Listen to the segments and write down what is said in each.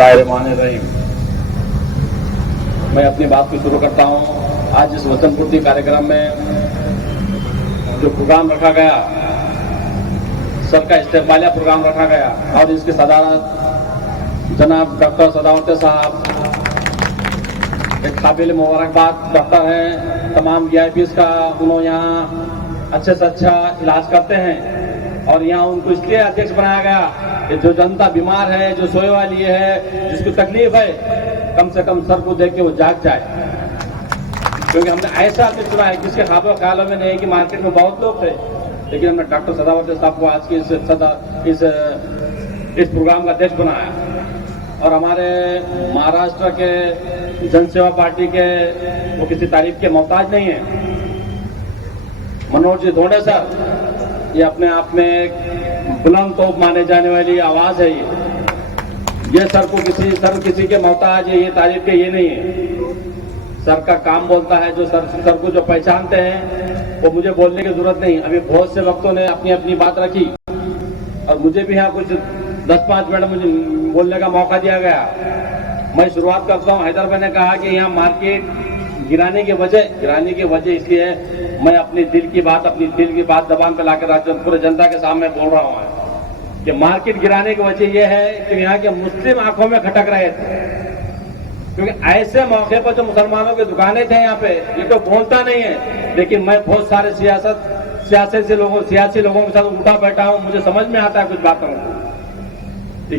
बिस्मिल्लाहिर्रहमानिर्रहीम। मैं अपनी बात को शुरू करता हूं। आज इस वचन पूर्ति कार्यक्रम में जो प्रोग्राम रखा गया, सर का इस्तेमालिया प्रोग्राम रखा गया और इसकी सदारत जनाब डॉक्टर सदावर्ते साहब एक काबिल मुबारकबाद डॉक्टर हैं। तमाम VIPs का उन्होंने यहाँ अच्छे से अच्छा इलाज करते हैं और यहाँ उनको इसलिए अध्यक्ष बनाया गया कि जो जनता बीमार है, जो सोए वाली है, जिसको तकलीफ है, कम से कम सर को देख के वो जाग जाए। क्योंकि हमने ऐसा अध्यक्ष चुना है जिसके ख्यालों में नहीं है कि मार्केट में बहुत लोग थे, लेकिन हमने डॉक्टर सदावर्ते साहब को आज की इस प्रोग्राम का अध्यक्ष बनाया। और हमारे महाराष्ट्र के जनसेवा पार्टी के वो किसी तारीफ के मोहताज नहीं है। मनोज जी धोंडे सर, ये अपने आप में एक बुलंद तोप माने जाने वाली आवाज है। ये सर किसी के मोहताज है, ये तारीफ के ये नहीं है। सर का काम बोलता है। जो सर को जो पहचानते हैं वो मुझे बोलने की जरूरत नहीं। अभी बहुत से वक्तों ने अपनी अपनी बात रखी और मुझे भी यहाँ कुछ 10-5 मिनट मुझे बोलने का मौका दिया गया। मैं शुरुआत करता हूँ। हैदर भाई ने कहा कि यहाँ मार्केट गिराने की वजह इसलिए मैं अपनी दिल की बात दबान पे लाकर पूरे जनता के सामने बोल रहा हूँ कि मार्केट गिराने की वजह यह है कि यहाँ के मुस्लिम आंखों में खटक रहे थे। क्योंकि ऐसे मौके पर जो मुसलमानों की दुकानें थे यहाँ पे, ये तो बोलता नहीं है, लेकिन मैं बहुत सारे सियासी लोगों के साथ उठा बैठा हूँ। मुझे समझ में आता है कुछ बातों को।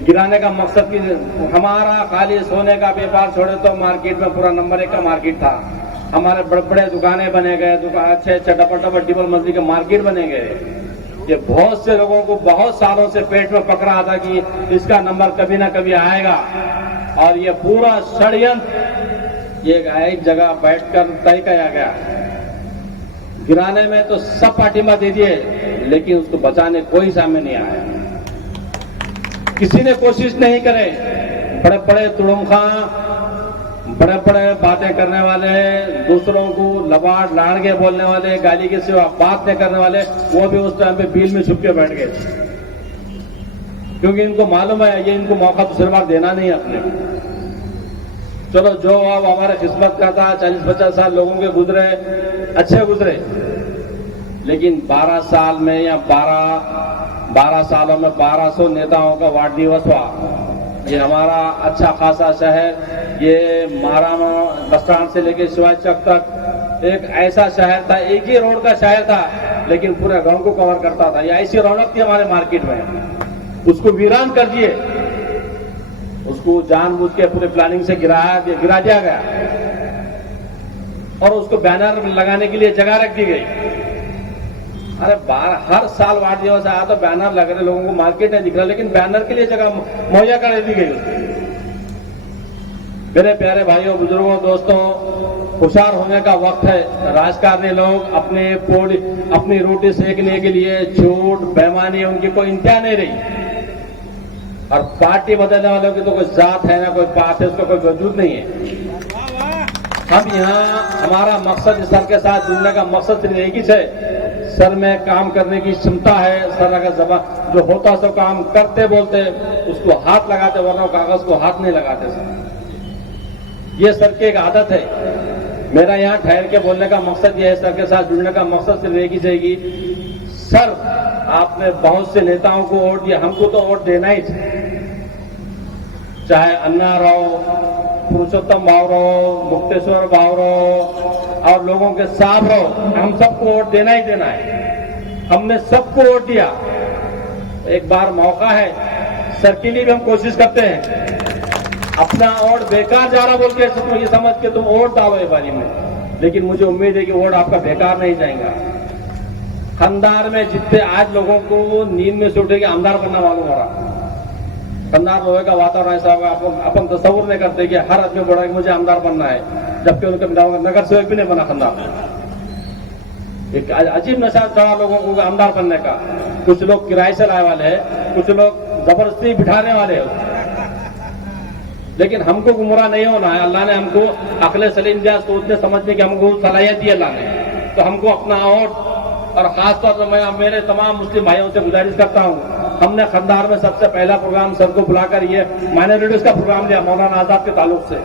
गिराने का मकसद की हमारा खाली सोने का व्यापार छोड़े तो मार्केट में पूरा नंबर 1 का मार्केट था। हमारे बड़े बड़े दुकानें बने गए, अच्छे डबल मंजिल के मार्केट बने गए। ये बहुत से लोगों को बहुत सालों से पेट में पक रहा था कि इसका नंबर कभी ना कभी आएगा। और ये पूरा षड्यंत्र ये एक जगह बैठकर तय किया गया। गिराने में तो सब पार्टियां दे दिए, लेकिन उसको बचाने कोई सामने नहीं आया। किसी ने कोशिश नहीं करे। बड़े बड़े तुड़ुमखा, बड़े बड़े बातें करने वाले, दूसरों को लबाड़ लाड़गे बोलने वाले, गाली के सिवा बात नहीं करने वाले, वो भी उस टाइम पे बिल में छुप के बैठ गए। क्योंकि इनको मालूम है ये इनको मौका दूसरी बार देना नहीं अपने। चलो जो अब हमारे किस्मत का था, 40-50 साल लोगों के गुजरे, अच्छे गुजरे, लेकिन 12 साल में या 12 सालों में 1200 नेताओं का वार्ड दिवस हुआ। ये हमारा अच्छा खासा शहर, ये महारामा बस स्टैंड से लेकर शिवाजी चौक तक एक ऐसा शहर था, एक ही रोड का शहर था, लेकिन पूरे गांव को कवर करता था। ये ऐसी रौनक थी हमारे मार्केट में। उसको वीरान कर दिए, उसको जानबूझ के पूरे प्लानिंग से गिरा दिया गया और उसको बैनर लगाने के लिए जगह रख दी गई। अरे हर साल वार्ड दिवस आया तो बैनर लग रहे, लोगों को मार्केट नहीं दिख रहा, लेकिन बैनर के लिए जगह मुहैया कर दी गई। मेरे प्यारे भाइयों, बुजुर्गों, दोस्तों, होशियार होने का वक्त है। राजकारणी लोग अपनी रोटी सेकने के लिए झूठ, बेईमानी, उनकी कोई इंतहा नहीं रही। और पार्टी बदलने वालों की तो कोई जात है ना कोई पात है, उसका कोई वजूद नहीं है। हम यहाँ हमारा मकसद सर के साथ जुड़ने का मकसद सिर्फ एक ही है। सर में काम करने की क्षमता है। सर अगर जो होता सो काम करते बोलते उसको हाथ लगाते, वरना कागज को हाथ नहीं लगाते। सर ये सर की एक आदत है। मेरा यहाँ ठहर के बोलने का मकसद यह है, सर के साथ जुड़ने का मकसद सिर्फ एक ही जाएगी। सर, आपने बहुत से नेताओं को वोट दिया, हमको तो वोट देना ही चाहिए। चाहे अन्ना रहो, पुरुषोत्तम भाव रहो, मुक्तेश्वर भाव रहो और लोगों के साथ रहो, हम सबको वोट देना ही देना है। हमने सबको वोट दिया। एक बार मौका है, सर के लिए भी हम कोशिश करते हैं। अपना वोट बेकार जा रहा बोल के तुम ये समझ के तुम वोट डालो ये बारी में, लेकिन मुझे उम्मीद है कि वोट आपका बेकार नहीं जाएगा। खंडार में जितने आज लोगों को नींद में से उठे के आमदार बनना मालूम हो रहा। खंडार लोगों का वातावरण ऐसा होगा, अपन तस्वुर नहीं करते कि हर आदमी बोला कि मुझे आमदार बनना है, जबकि उनके नगर सेवक भी नहीं बना खंडार। एक अजीब नशा चढ़ा लोगों को आमदार बनने का। कुछ लोग किराए से लाए वाले हैं, कुछ लोग जबरदस्ती बिठाने वाले हैं। लेकिन हमको गुमराह नहीं होना है। अल्लाह ने हमको अक्ल सलीम दिया, सोचने समझने की हमको सलाहियत दी अल्लाह ने। तो हमको अपना और खासतौर पर मैं मेरे तमाम मुस्लिम भाइयों से गुजारिश करता हूँ हमने खंडार में सबसे पहला प्रोग्राम सर को बुलाकर ये माइनॉरिटीज का प्रोग्राम लिया मौलाना आजाद के ताल्लुक से।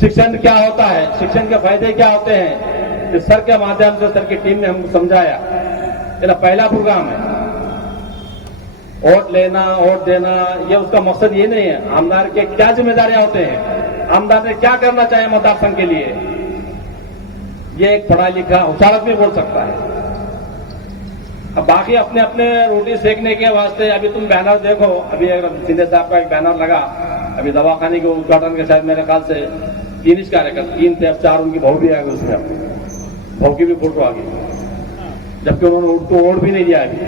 शिक्षण क्या होता है, शिक्षण के फायदे क्या होते हैं, कि सर के माध्यम से सर की टीम ने हमको समझाया। ये पहला प्रोग्राम है। वोट लेना वोट देना ये उसका मकसद ये नहीं है। आमदार के क्या जिम्मेदारियां होते हैं, आमदार ने क्या करना चाहिए मतदार संघ के लिए, ये एक पढ़ा लिखा होशियार आदमी बोल सकता है। अब बाकी अपने अपने रोटी सेकने के वास्ते अभी तुम बैनर देखो, अभी शिंदे साहब का एक बैनर लगा, अभी दवाखाने के उद्घाटन के साथ मेरे ख्याल से 3 कार्यकर्ता, 3 थे, अब 4 उनकी बहू भी आ गई उसमें, बहू की भी फोटो आ गई, जबकि उन्होंने उनको वोट भी नहीं दिया अभी,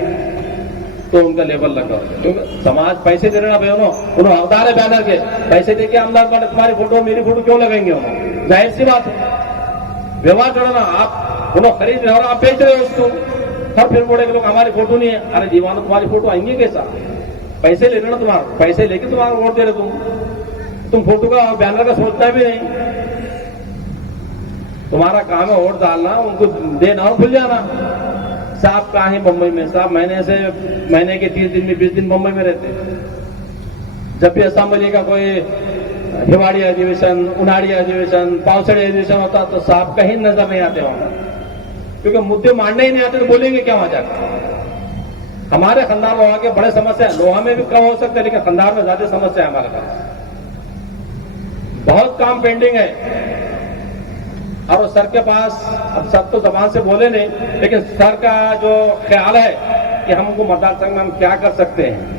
तो उनका लेवल लगा। क्योंकि समाज पैसे दे रहे ना भाई, उन्होंने हकदार है बैनर के, पैसे देके आमदार बने, तुम्हारी फोटो मेरी फोटो क्यों लगाएंगे उन्होंने, जाहिर सी बात है। व्यवहार जोड़ना, आप उन्होंने खरीद रहे हो और आप बेच रहे हो उसको, तब फिर बोले लोग हमारी फोटो नहीं है। अरे दीवाना तुम्हारी फोटो आएंगे कैसा, पैसे ले रहे ना तुम्हारा, पैसे लेके तुम्हारा वोट दे रहे तुम फोटो का बैनर का सोचता भी नहीं। तुम्हारा काम है वोट डालना, उनको देना और भूल जाना। साहब कहाँ है मुंबई में, साहब महीने के 30 दिन में 20 दिन मुंबई में रहते। जब भी असेंबली का कोई हिवाड़ी अधिवेशन, उनाड़ी अधिवेशन, पावसाड़ी अधिवेशन होता तो साहब कहीं नजर नहीं आते वहां, क्योंकि मुद्दे मानने ही नहीं आते तो बोलेंगे क्या वहां जाकर। हमारे खंडार लोहा के बड़े समस्या है, लोहा में भी कम हो सकते हैं लेकिन खंडार में ज्यादा समस्या है हमारे पास, बहुत काम पेंडिंग है। और सर के पास, अब सर तो जबान से बोले नहीं, लेकिन सर का जो ख्याल है कि हमको मतदार संघ में हम क्या कर सकते हैं।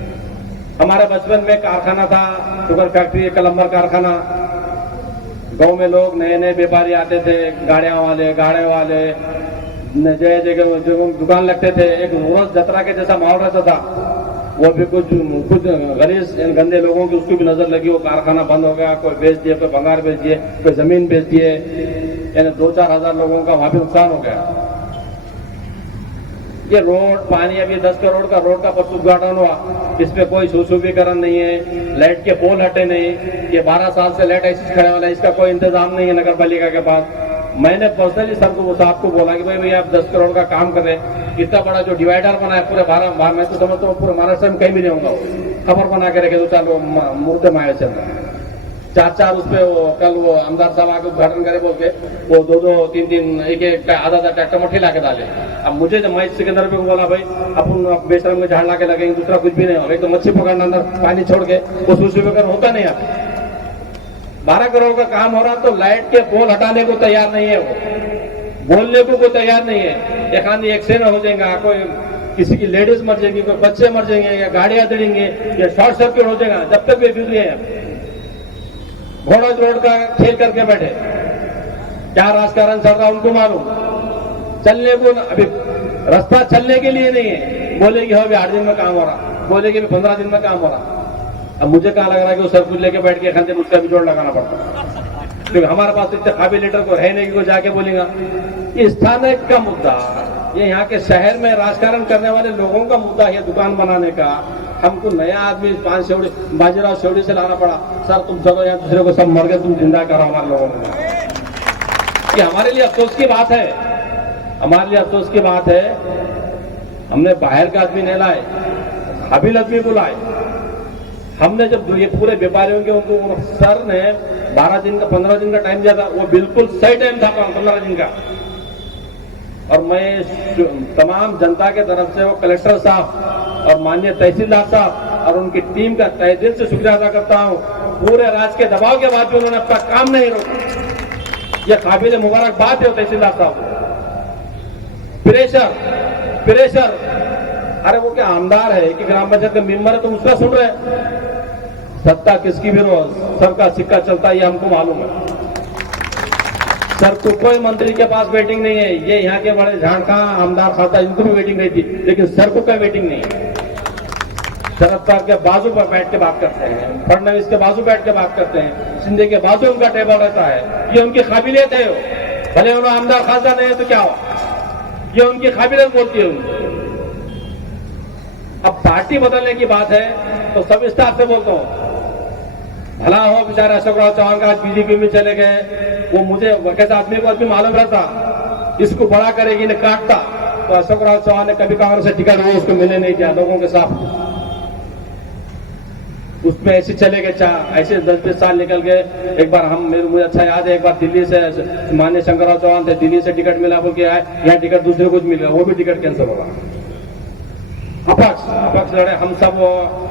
हमारे बचपन में कारखाना था, शुगर फैक्ट्री, कलम्बर कारखाना, गांव में लोग नए नए व्यापारी आते थे, गाड़ियां वाले, गाड़े वाले, जय जगह जो दुकान लगते थे, एक रोज जतरा के जैसा माहौल रहता था। वो भी कुछ गरीब गंदे लोगों की उसकी भी नजर लगी, वो कारखाना बंद हो गया, कोई बेच दिए, कोई भंगार बेच दिए, कोई जमीन बेच दिए, यानी 2-4 हजार लोगों का वहां भी नुकसान हो गया। ये रोड पानी, अभी 10 करोड़ का रोड का उद्घाटन हुआ, इसमें कोई सुशोभीकरण नहीं है, लाइट के पोल हटे नहीं, ये 12 साल से लाइट ऐसी खड़े वाला, इसका कोई इंतजाम नहीं है नगर पालिका के पास। मैंने पर्सनली सर को साहब को बोला कि भाई आप 10 करोड़ का काम कर रहे हैं, इतना बड़ा जो डिवाइडर बना है पूरे भारत, मैं तो समझता हूँ पूरे महाराष्ट्र में कहीं भी नहीं होगा, खबर बना के रखे तो चालो मुर्दे माए चल रहा है। 4 उस पे कल वो आमदार साहब आके उद्घाटन करे बोल के, वो 2-2, 3-3, एक आधा ट्रैक्टर मट्टी ला के डाले। अब मुझे जब मैं सिकंदर पे बोला भाई अपन बेशरम में झाड़ ला के लगेंगे, दूसरा कुछ भी नहीं होगा, एक तो मच्छी पकड़ना अंदर पानी छोड़ के, वो सुशोभीकरण होता नहीं आता। 12 करोड़ का काम हो रहा तो लाइट के पोल हटाने को तैयार नहीं है, वो बोलने को कोई तैयार नहीं है। एक आदमी एक्सीडेंट हो जाएगा, कोई किसी की लेडीज मर जाएगी, कोई बच्चे मर जाएंगे, या गाड़ियां दड़ेंगे, या शॉर्ट सर्किट हो जाएगा, जब तक वे बिजली है घोड़ा रोड का खेल करके बैठे। क्या राजकारण चल रहा उनको मालूम, चलने को अभी रास्ता चलने के लिए नहीं है, बोलेगी अभी 8 दिन में काम हो रहा, बोलेगी 15 दिन में काम हो रहा। अब मुझे कहा लग रहा है कि वो सब कुछ लेके बैठ के खाते मुझका भी जोड़ लगाना पड़ता, क्योंकि हमारे पास इतने काबिल लीडर को रहने की को जाके बोलेगा। ये स्थानीय का मुद्दा, ये यहाँ के शहर में राजकारण करने वाले लोगों का मुद्दा है दुकान बनाने का। हमको नया आदमी 5 शेवड़ी बाजीराव शेवड़ी से लाना पड़ा, सर तुम चलो यहाँ दूसरे को सब मर गए, तुम जिंदा करो हमारे लोगों को। ये हमारे लिए अफसोस की बात है, हमारे लिए अफसोस की बात है। हमने बाहर का आदमी नहीं लाए, काबिल आदमी को लाए। हमने जब ये पूरे व्यापारियों के उनको सर ने 12 दिन का 15 दिन का टाइम दिया था, वो बिल्कुल सही टाइम था 15 दिन का। और मैं तमाम जनता के तरफ से वो कलेक्टर साहब और माननीय तहसीलदार साहब और उनकी टीम का तहे दिल से शुक्रिया अदा करता हूं। पूरे राज्य के दबाव के बाद भी उन्होंने अपना काम नहीं रोका, यह काबिल मुबारकबाद है तहसीलदार साहब। प्रेशर, अरे वो क्या आमदार है कि ग्राम पंचायत का मेंबर है, तुम उसका सुन रहे। सत्ता किसकी भी रोज सबका सिक्का चलता है, ये हमको मालूम है। सर को कोई मंत्री के पास वेटिंग नहीं है, ये यहाँ के बड़े झांका आमदार खाता इनको भी वेटिंग रहती, लेकिन सर को कोई वेटिंग नहीं है। शरद पवार के बाजू पर बैठ के बात करते हैं, फडणवीस के बाजू बैठ के बात करते हैं, शिंदे के बाजू उनका टेबल रहता है। ये उनकी काबिलियत है, भले उन्होंने आमदार खासा नहीं है तो क्या हुआ, ये उनकी काबिलियत बोलती है उनको। अब पार्टी बदलने की बात है तो सब स्टाफ से बोलता हूं, भला हो बेचारे अशोक राव चौहान का आज बीजेपी में चले गए, वो मुझे कैसा आदमी को आदमी मालूम रहता, इसको बड़ा करेगी ने काटता, तो अशोक राव चौहान ने कभी कांग्रेस से टिकट वो उसको मिलने नहीं दिया लोगों के साथ। उसमें ऐसे चले गए, ऐसे 10-20 साल निकल गए। एक बार मुझे अच्छा याद है, एक बार दिल्ली से माननीय शंकरराव चौहान थे, दिल्ली से टिकट मिला बोल के आए, यहाँ टिकट दूसरे को मिल गया, वो भी टिकट कैंसिल होगा। अपक्ष लड़े हम सब,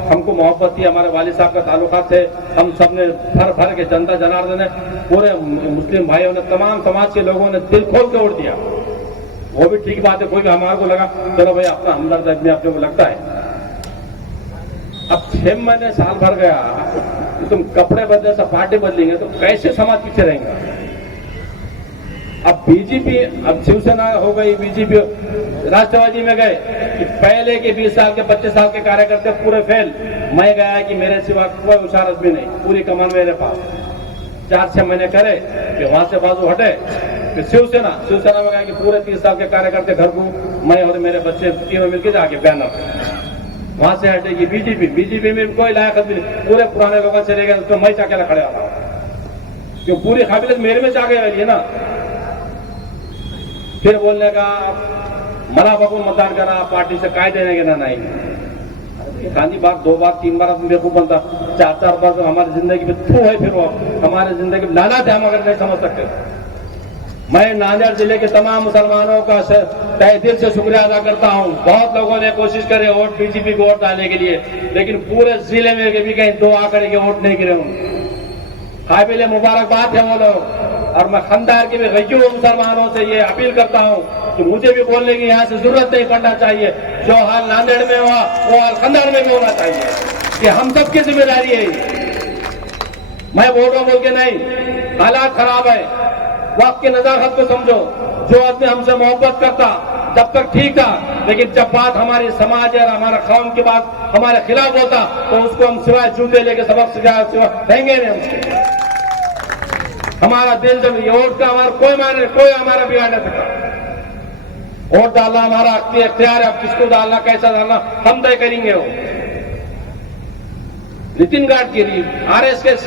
हमको मोहब्बत थी, हमारे वालिद साहब का ताल्लुकात थे, हम सब ने भर के जनता जनार्दन ने, पूरे मुस्लिम भाइयों ने, तमाम समाज के लोगों ने दिल खोल के वोट दिया। वो भी ठीक बात है, कोई भी हमारे को लगा चलो भाई अपना हमदर्द आदमी अपने को लगता है। अब 6 महीने साल भर गया, तुम कपड़े बदले सब पार्टी बदलेंगे तो कैसे समाज पीछे रहेंगे। अब बीजेपी, अब शिवसेना हो गई, बीजेपी राष्ट्रवादी में गए कि पहले के 20 साल के 25 साल के कार्यकर्ते पूरे फेल। मैं गया कि मेरे सिवा कोई होशियार भी नहीं, पूरी कमान मेरे पास। 4-6 महीने करे कि वहां से बाजू हटे, फिर शिवसेना में गया कि पूरे 30 साल के कार्यकर्ते घर को, मैं और मेरे बच्चे तीनों मिलकर जाके बैनर, वहां से हटेगी बीजेपी में कोई लायक नहीं, पूरे पुराने लोगों चले गए, उसमें मैं चाके खड़े वाला हूं, क्यों पूरी काबिलियत मेरे में चाके वाली है ना। फिर बोलने का मला बाबू मतदान करा, पार्टी से काय देने के ना नहीं। गांधी बार 2 बार 3 बार अपने बेवकूफ बनता, 4 बार तो हमारी जिंदगी में थू है, फिर वो हमारी जिंदगी में लाना थे, हम अगर नहीं समझ सकते। मैं नांदेड़ जिले के तमाम मुसलमानों का तहे दिल से शुक्रिया अदा करता हूं। बहुत लोगों ने कोशिश करे वोट बीजेपी को वोट डालने के लिए, लेकिन पूरे जिले में भी कहीं 2 आंकड़े के वोट नहीं गिरे होंगे। काबिल मुबारकबाद है वो लोग। और मैं खंदार के भी गयूं मुसलमानों से ये अपील करता हूं कि मुझे भी बोलने की यहाँ से जरूरत नहीं पड़ना चाहिए। जो हाल नांदेड़ में हुआ वो हाल खंदार में भी होना चाहिए, कि हम सबकी जिम्मेदारी है। मैं बोल रहा हूं बोल के नहीं, हालात खराब है, वक्त की नजाकत को समझो। जो आदमी हमसे मोहब्बत करता जब तक ठीक था, लेकिन जब बात हमारी समाज और हमारा कौम की बात हमारे खिलाफ होता तो उसको हम सिवाय जूते लेके सबक सिखाए देंगे नहीं। उसके हमारा दिल जब ये वोट का हमारा कोई माने, कोई हमारा बिगाड़ नहीं सकता। वोट डालना हमारा इख्तियार है, अब किसको डालना कैसा डालना हम तय करेंगे। वो नितिन गडकरी आरएसएस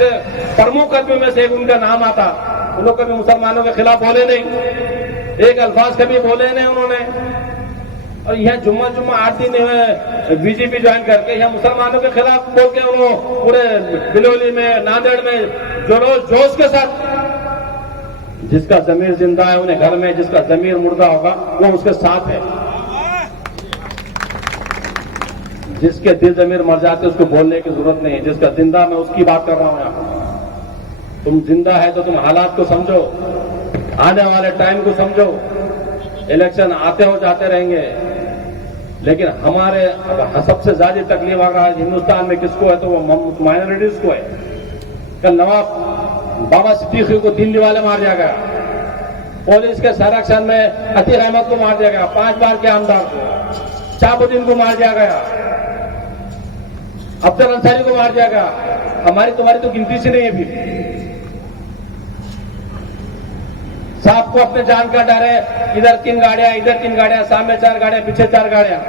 प्रमुख आदमियों में से एक उनका नाम आता, उन लोग कभी मुसलमानों के खिलाफ बोले नहीं, एक अल्फाज कभी बोले नहीं उन्होंने। और यहाँ जुम्मा 8 दिन बीजेपी ज्वाइन करके यहाँ मुसलमानों के खिलाफ बोल के उन्होंने पूरे बिलोली में, नांदेड़ में जोश के साथ, जिसका जमीर जिंदा है उन्हें घर में, जिसका जमीर मुर्दा होगा वो उसके साथ है। जिसके दिल जमीर मर जाते उसको बोलने की जरूरत नहीं है, जिसका जिंदा, मैं उसकी बात कर रहा हूं यहां। तुम जिंदा है तो तुम हालात को समझो, आने वाले टाइम को समझो। इलेक्शन आते हो जाते रहेंगे, लेकिन हमारे सबसे ज्यादा तकलीफ आ रहा है हिंदुस्तान में किसको है तो वो माइनॉरिटीज को है। कल नवाब बाबा सिद्दीकी को दिल्ली वाले मार दिया गया, पुलिस के संरक्षण में अतीक अहमद को मार दिया गया, 5 बार के आमदार को, शाहबुद्दीन को मार दिया गया, अफजल अंसारी को मार दिया गया। हमारी तुम्हारी तो गिनती से नहीं है। फिर साहब को अपने जान का डर है, इधर 3 गाड़ियां, इधर 3 गाड़ियां, सामने 4 गाड़ियां, पीछे 4 गाड़ियां।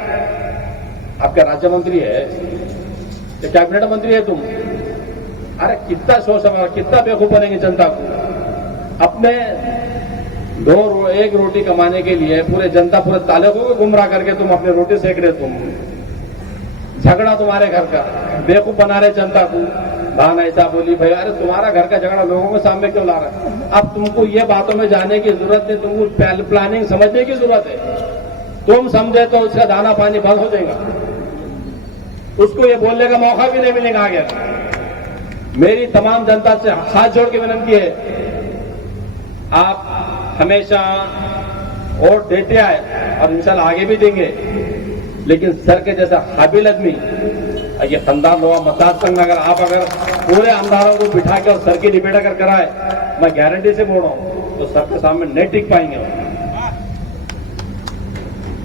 आपका राज्य मंत्री है, कैबिनेट मंत्री है तुम। अरे कितना सोच हमारा, कितना बेवकूफ बनेंगे जनता को। अपने 1 रोटी कमाने के लिए पूरे जनता, पूरे तालुकों को गुमराह करके तुम अपने रोटी सेक रहे। तुम झगड़ा तुम्हारे घर का, बेवकूफ बना रहे जनता को। भान ऐसा बोली भाई, अरे तुम्हारा घर का झगड़ा लोगों के सामने क्यों ला रहा है। अब तुमको ये बातों में जाने की जरूरत नहीं, तुमको प्लानिंग समझने की जरूरत है। तुम समझे तो उसका दाना पानी बंद हो जाएगा, उसको ये बोलने का मौका भी नहीं मिलेगा आगे। मेरी तमाम जनता से हाथ जोड़ के विनती है, आप हमेशा वोट देते आए और इंशाल्लाह आगे भी देंगे, लेकिन सर के जैसा काबिल आदमी, ये खंदार लोहा मतदार संघ में अगर पूरे आमदारों को बिठा के और सर की डिबेट अगर कराए, मैं गारंटी से बोल रहा हूं तो सर के सामने नहीं टिक पाएंगे।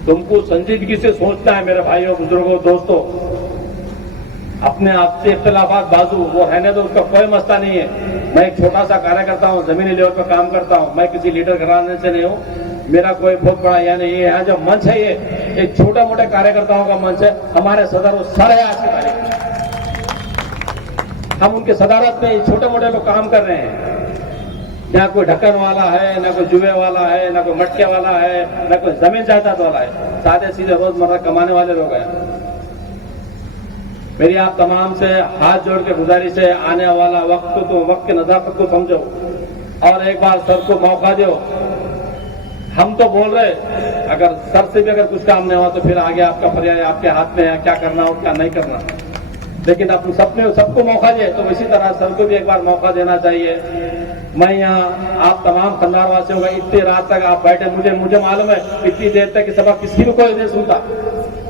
तुमको संजीदगी से सोचना है मेरे भाइयों, बुजुर्गों, दोस्तों। अपने आप से इख्तिलाफात बाजू वो रहने दो, उसका कोई मसला नहीं है। मैं एक छोटा सा कार्यकर्ता हूं, जमीनी लेवल पर काम करता हूं, मैं किसी लीडर घराने से नहीं हूं। मेरा कोई बहुत बड़ा यह नहीं है। यहाँ जो मंच है ये एक छोटे मोटे कार्यकर्ताओं का मंच है। हमारे सदर वो सर है आज की तारीख, हम उनके सदारत में छोटे मोटे लोग काम कर रहे हैं। यहाँ कोई ढक्कन वाला है, ना कोई जुए वाला है, ना कोई मटके वाला है, ना कोई जमीन जायदाद वाला है, सादे सीधे रोजमर्रा कमाने वाले लोग हैं। मेरी आप तमाम से हाथ जोड़ के गुजारिश है, आने वाला वक्त को तो वक्त की नजाकत को समझो और एक बार सर को मौका दो। हम तो बोल रहे, अगर सर से भी अगर कुछ काम नहीं हुआ तो फिर आगे आपका पर्याय आपके हाथ में है, क्या करना और क्या नहीं करना। लेकिन अपन सबको मौका दे तो इसी तरह सर को भी एक बार मौका देना चाहिए। मैं यहाँ आप तमाम खंडार वासियों का इतनी रात तक आप बैठे, मुझे मालूम है इतनी देर तक सबक किसी भी कोई नहीं सुनता,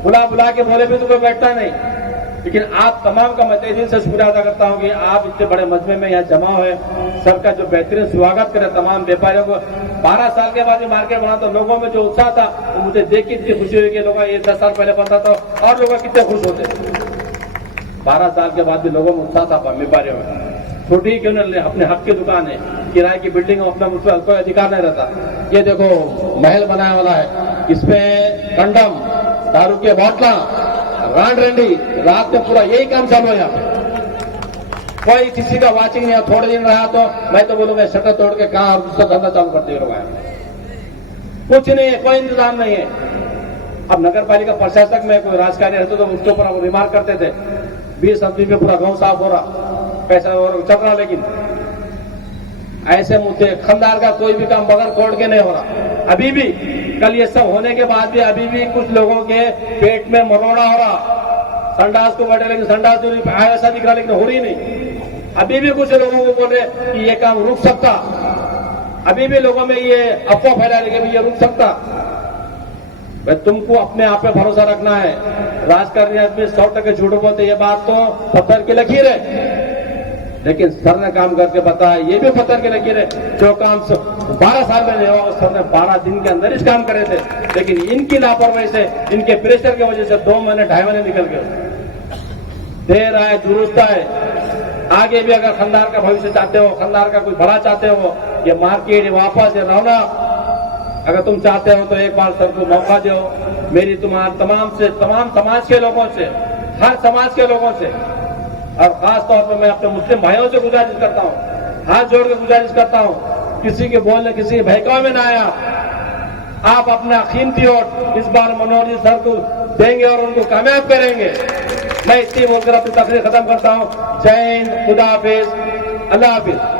बुला के बोले भी तो कोई बैठता नहीं, लेकिन आप तमाम का मैं तहे दिल से शुक्रिया अदा करता हूँ कि आप इतने बड़े मजमे में यहाँ जमा हुए, सर का जो बेहतरीन स्वागत करे। तमाम व्यापारियों को 12 साल के बाद मार्केट बना तो लोगों में जो उत्साह था वो मुझे देख के इतनी खुशी हुई कि लोग ये 10 साल पहले बनता था और लोग कितने खुश होते। 12 साल के बाद भी लोगों में उत्साह था व्यापारियों में। छोटी क्यों न अपने हक की दुकान है, किराए की बिल्डिंग अपना मुझे कोई अधिकार नहीं रहता। ये देखो महल बनाने वाला है, इसमें कंडम, दारू के बोतला, रांड रेंडी, रात में पूरा यही काम चालू है यहाँ पे। कोई किसी का वाचिंग नहीं है। थोड़े दिन रहा तो मैं तो बोलूंगा शटर तोड़ के कहा दूसरा धंधा चालू कर दिए लोग। कुछ नहीं है, कोई इंतजाम नहीं है। अब नगर पालिका प्रशासक में कोई राजकारी रहते तो उसके ऊपर वो बीमार करते थे, 20 आदमी में पूरा गांव साफ हो रहा, पैसा और चल रहा। लेकिन ऐसे मुद्दे खंडार का कोई भी काम बगैर कोर्ट के नहीं हो रहा। अभी भी कल ये सब होने के बाद भी अभी भी कुछ लोगों के पेट में मरोड़ा हो रहा। संडास को बैठे लेकिन संडास जो ऐसा दिख रहा लेकिन हो रही नहीं। अभी भी कुछ लोगों को बोल रहे कि ये काम रुक सकता, अभी भी लोगों में ये अफवाह फैला रही कि ये रुक सकता। भाई तुमको अपने आप पे भरोसा रखना है। राजकारणी आदमी 100% झूठ बोलते, ये बात तो पत्थर की लकीर है, लेकिन सर ने काम करके बताया ये भी पत्थर की लकीर है। जो काम 12 साल में नहीं हुआ सर ने 12 दिन के अंदर इस काम करे थे, लेकिन इनकी लापरवाही से, इनके प्रेशर की वजह से 2 महीने 2.5 महीने निकल गए। देर आए दुरुस्त है। आगे भी अगर खंडार का भविष्य चाहते हो, खंडार का कुछ बड़ा चाहते हो, ये मार्केट वापस ये रौनक अगर तुम चाहते हो तो एक बार सर को मौका दो। मेरी तमाम समाज के लोगों से, हर समाज के लोगों से और खास तौर पर मैं अपने मुस्लिम भाइयों से गुजारिश करता हूँ, हाथ जोड़ के गुजारिश करता हूँ, किसी के बोलने किसी के बहकावे में ना आया। आप अपना कीमती वोट इस बार मनोहर जी सर को देंगे और उनको कामयाब करेंगे। मैं इतनी बोलकर अपनी तकरीर खत्म करता हूँ। जय हिंद, खुदा हाफिज, अल्लाह हाफिज।